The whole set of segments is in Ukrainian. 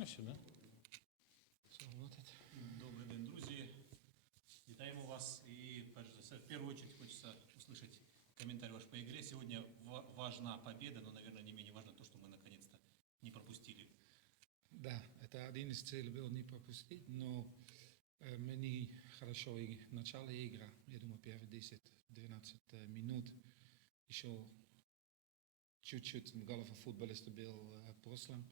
Нормально все, да? Добрий день, друзі. Вітаємо вас. І перш за все, в первую очередь хочется услышать комментарий ваш по игре. Сегодня ва- важна победа, но, наверное, не менее важно то, что мы наконец-то не пропустили. Да, это один из целей был не пропустить, но э, мы не хорошо и начало игры. Я думаю, первые 10-12 э, минут еще чуть-чуть голова футболиста был э, прошлым.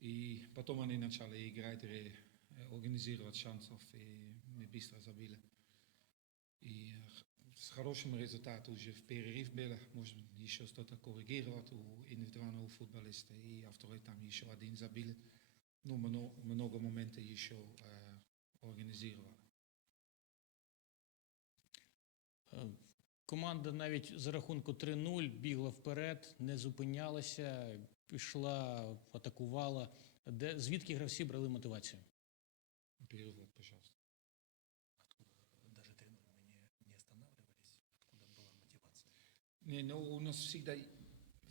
И потом они начали играть и э, организировать шансов, и мы быстро забили. И э, х- с хорошим результатом уже в перерыв было, может еще что-то коррегировать у индивидуального футболиста, и а второй там еще один забили. Ну, много, много моментов еще э, организировали. Е, Команда навіть за рахунку 3-0 бігла вперед, не зупинялася, пішла, атакувала. Де, звідки гравці брали мотивацію? Перевод, пожалуйста. Даже тренеры мы не, не останавливались. Откуда была мотивация? Не, ну, у нас всегда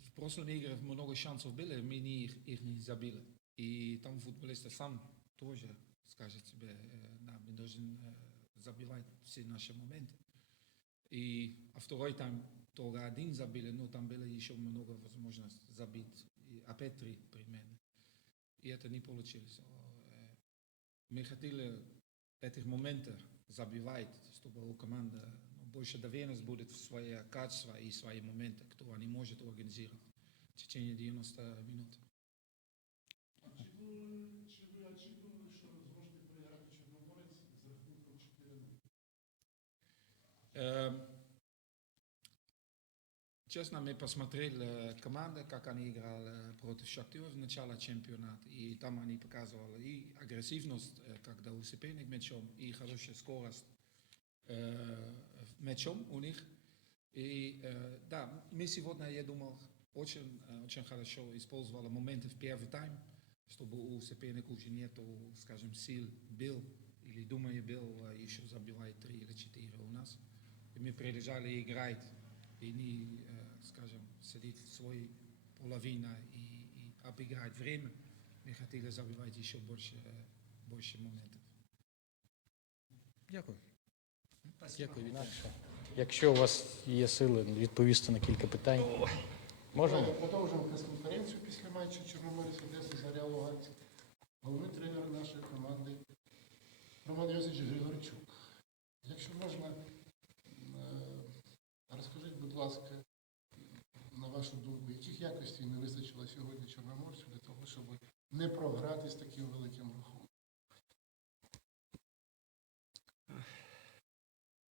в прошлом игре много шансов было, мы не их, их не забили. И там футболисты сам тоже скажет себе, э, да, мы должны э, забивать все наши моменты. И а второй там тога один забили, но там было еще много возможностей забить. И Петри при мене. И это не получилось. Мы хотели этих моментов забивать, чтобы у команды ну, больше доверенность да будет в свои качества и свои моменты, кто они может да организировать в течение 90 минут. Значи, Честно, мы посмотрели э, команды, как они играли против Шахтера в начале чемпионата, и там они показывали и агрессивность, э, когда у соперника мячом, и хорошая скорость э, мячом у них. И э, да, мы сегодня, я думал, очень, э, очень хорошо использовали моменты в первый тайм, чтобы у соперника уже нету, скажем, сил бил, или думаю, бил, э, еще забивает три или четыре у нас. И мы приезжали играть, и не, э, скажем, сидеть в своей половине и, и обыграть время. Мы хотели забивать еще больше, э, больше моментов. Дякую. Спасибо. Дякую, вітаю. Якщо у вас є сили відповісти на кілька питань, можемо? Продовжуємо прес-конференцію після матчу Чорноморець Одеса Заря Луганськ. Головний тренер нашої команди Роман Йосич Григорчук. Якщо можна, е, розкажіть, будь ласка, на вашу думку, яких якостей не вистачило сьогодні Чорноморцю для того, щоб не програти з таким великим рахунком?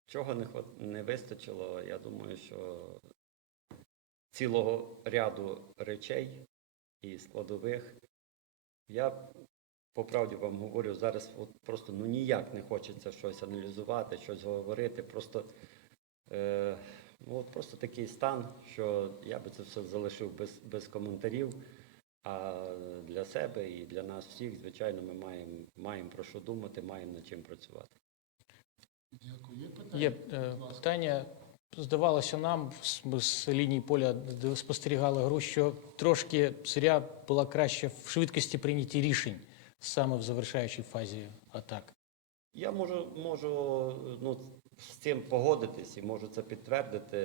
Чого не, не вистачило, я думаю, що цілого ряду речей і складових. Я по правді вам говорю, зараз от просто ну ніяк не хочеться щось аналізувати, щось говорити. Просто, е, ну, от просто такий стан, що я би це все залишив без, без коментарів. А для себе і для нас всіх, звичайно, ми маємо, маємо про що думати, маємо над чим працювати. Дякую. Є питання? Є е, питання. Здавалося нам, з- ми з лінії поля спостерігали гру, що трошки Сиря була краще в швидкості прийняті рішень саме в завершаючій фазі атак. Я можу, можу ну, з цим погодитись і можу це підтвердити.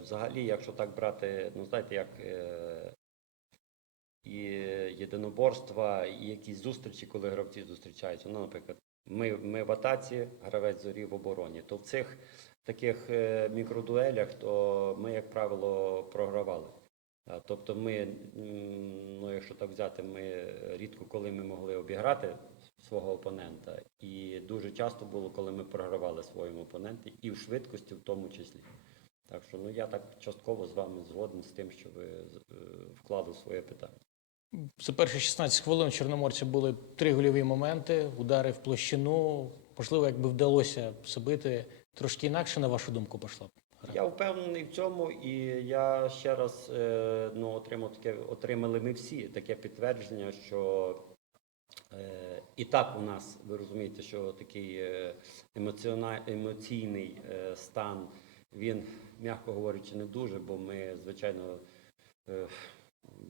Взагалі, якщо так брати, ну знаєте, як е, і єдиноборства, і якісь зустрічі, коли гравці зустрічаються. Ну, наприклад, ми, ми в атаці, гравець зорі в обороні. То в цих таких е, мікродуелях, то ми, як правило, програвали. Тобто ми, ну якщо так взяти, ми рідко коли ми могли обіграти свого опонента. І дуже часто було, коли ми програвали своєму опоненті, і в швидкості в тому числі. Так що ну я так частково з вами згоден з тим, що ви е, вклали своє питання. За перші 16 хвилин у Чорноморця були три гольові моменти, удари в площину. Можливо, якби вдалося забити, трошки інакше, на вашу думку, пішла б. Я впевнений в цьому, і я ще раз е, ну, отримав таке, отримали ми всі таке підтвердження, що і так у нас, ви розумієте, що такий е, емоційний е, стан, він, м'яко говорячи, не дуже, бо ми, звичайно, е,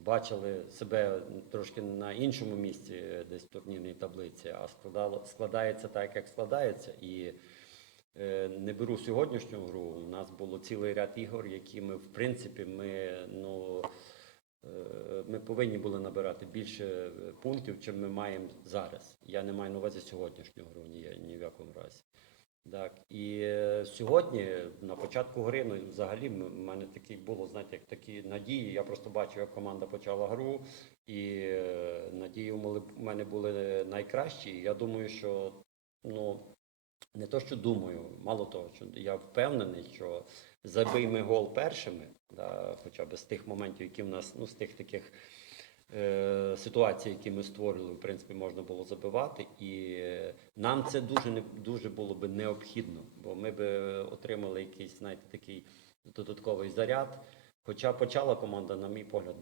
бачили себе трошки на іншому місці е, десь в турнірній таблиці, а складало, складається так, як складається. І е, не беру сьогоднішню гру. У нас було цілий ряд ігор, які ми, в принципі, ми, ну, е, ми повинні були набирати більше е, пунктів, чим ми маємо зараз. Я не маю на увазі сьогоднішню гру ні, ні в якому разі. Так, і е, сьогодні, на початку гри, ну взагалі в мене такі було, знаєте, як такі надії. Я просто бачив, як команда почала гру, і е, надії у мене- були найкращі. Я думаю, що ну не то, що думаю, мало того, що я впевнений, що забий ми гол першими, да, хоча б з тих моментів, які в нас, ну з тих таких е, ситуацій, які ми створили, в принципі, можна було забивати. І нам це дуже не дуже було би необхідно, бо ми би отримали якийсь, знаєте, такий додатковий заряд. Хоча почала команда, на мій погляд,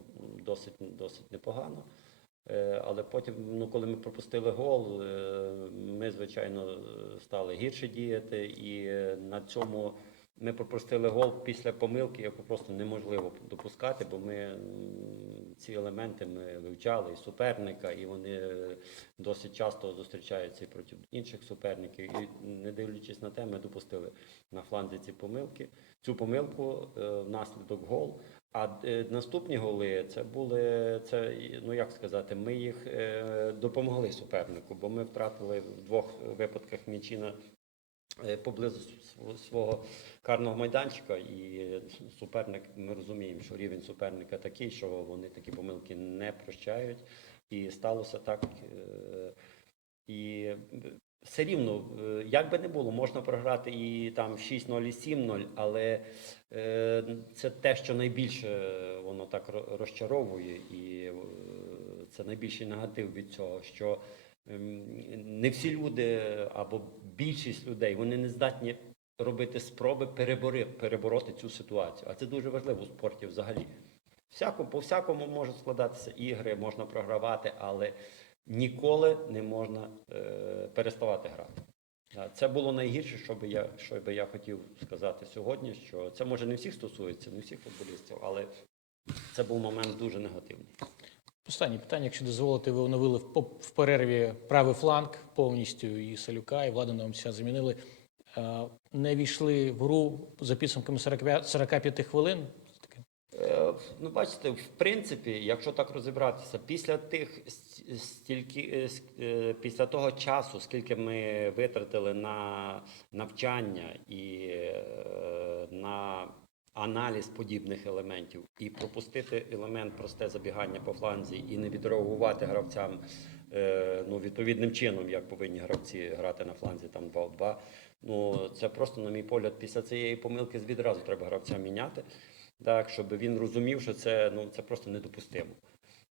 досить досить непогано. Е, Але потім, ну, коли ми пропустили гол, е, ми, звичайно, стали гірше діяти, і е, на цьому ми пропустили гол після помилки, яку просто неможливо допускати, бо ми ці елементи ми вивчали і суперника, і вони досить часто зустрічаються проти інших суперників. І не дивлячись на те, ми допустили на фланзі ці помилки. Цю помилку внаслідок гол. А е, наступні голи це були це, ну як сказати, ми їх е, допомогли супернику, бо ми втратили в двох випадках м'ячі на е, поблизу свого карного майданчика. І суперник, ми розуміємо, що рівень суперника такий, що вони такі помилки не прощають. І сталося так. І все рівно, е, як би не було, можна програти і там 6-0, і 7-0, але е, це те, що найбільше е, воно так розчаровує, і це найбільший негатив від цього, що ем, не всі люди або більшість людей вони не здатні робити спроби перебори, перебороти цю ситуацію. А це дуже важливо у спорті взагалі. Всяко, по всякому можуть складатися ігри, можна програвати, але ніколи не можна е, переставати грати. Це було найгірше, що би я, що би я хотів сказати сьогодні, що це може не всіх стосується, не всіх футболістів, але це був момент дуже негативний. Останнє питання, якщо дозволите, ви оновили в, перерві правий фланг повністю і Салюка, і Влада Новомця замінили. Не війшли в гру за підсумками 45, 45 хвилин. Е, Ну, бачите, в принципі, якщо так розібратися, після тих стільки е, е, після того часу, скільки ми витратили на навчання і е, на аналіз подібних елементів, і пропустити елемент просте забігання по фланзі і не відреагувати гравцям ну, відповідним чином, як повинні гравці грати на фланзі там 2 2 Ну це просто, на мій погляд, після цієї помилки відразу треба гравця міняти так, щоб він розумів, що це, ну, це просто недопустимо.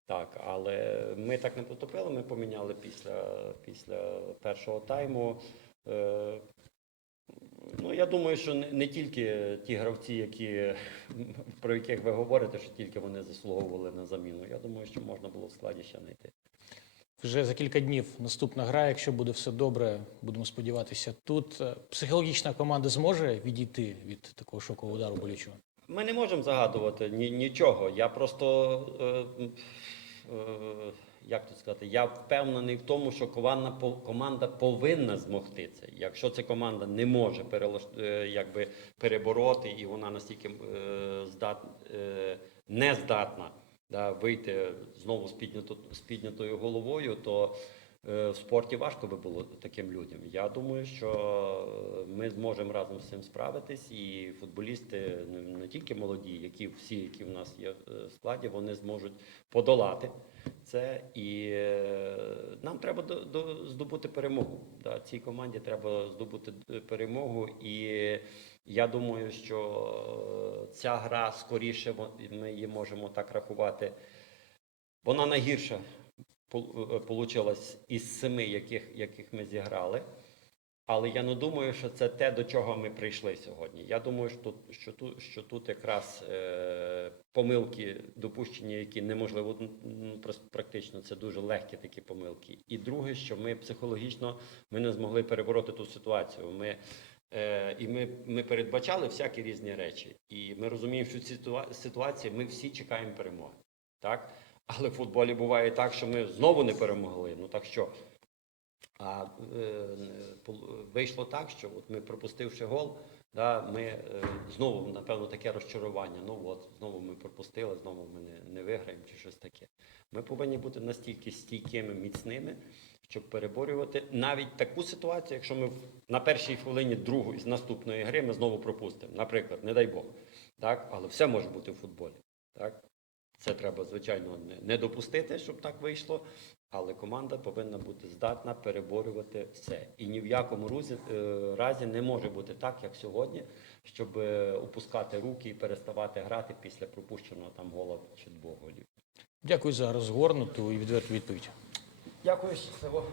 Так, але ми так не поступили, ми поміняли після, після першого тайму. Е, ну, я думаю, що не, не тільки ті гравці, які, про яких ви говорите, що тільки вони заслуговували на заміну. Я думаю, що можна було в складі ще знайти. Вже за кілька днів наступна гра. Якщо буде все добре, будемо сподіватися. Тут е, психологічна команда зможе відійти від такого шокового удару болючого. Ми не можемо загадувати ні, нічого. Я просто, е, як тут сказати, я впевнений в тому, що команда, повинна змогти це. Якщо ця команда не може перелаш, е, якби перебороти, і вона настільки е, здат, е, не здатна да, вийти знову з, піднято, з піднятою головою, то е, в спорті важко би було таким людям. Я думаю, що е, ми зможемо разом з цим справитись, і футболісти не, тільки молоді, які всі, які в нас є е, в складі, вони зможуть подолати це. І е, нам треба до, до, здобути перемогу. Цій команді треба здобути е, перемогу. І я думаю, що е, ця гра скоріше ми її можемо так рахувати. Вона найгірша вийшла із семи, яких, яких ми зіграли. Але я не думаю, що це те, до чого ми прийшли сьогодні. Я думаю, що тут, що тут, що тут якраз е, помилки допущені, які неможливо практично це дуже легкі такі помилки. І друге, що ми психологічно ми не змогли перебороти ту ситуацію. Ми, е, і ми, ми передбачали всякі різні речі. І ми розуміємо, що ці ситуації ми всі чекаємо перемоги. Так? Але в футболі буває так, що ми знову не перемогли. Ну так що? А е, вийшло так, що от ми пропустивши гол, да, ми е, знову, напевно, таке розчарування. Ну от знову ми пропустили, знову ми не, не виграємо чи щось таке. Ми повинні бути настільки стійкими, міцними, щоб переборювати навіть таку ситуацію, якщо ми на першій хвилині другої з наступної гри ми знову пропустимо. Наприклад, не дай Бог. Так? Але все може бути в футболі. Так? Це треба, звичайно, не, не допустити, щоб так вийшло. Але команда повинна бути здатна переборювати все. І ні в якому разі, е, разі не може бути так, як сьогодні, щоб е, опускати руки і переставати грати після пропущеного там гола чи двох голів. Дякую за розгорнуту і відверту відповідь. Дякую, щасливо.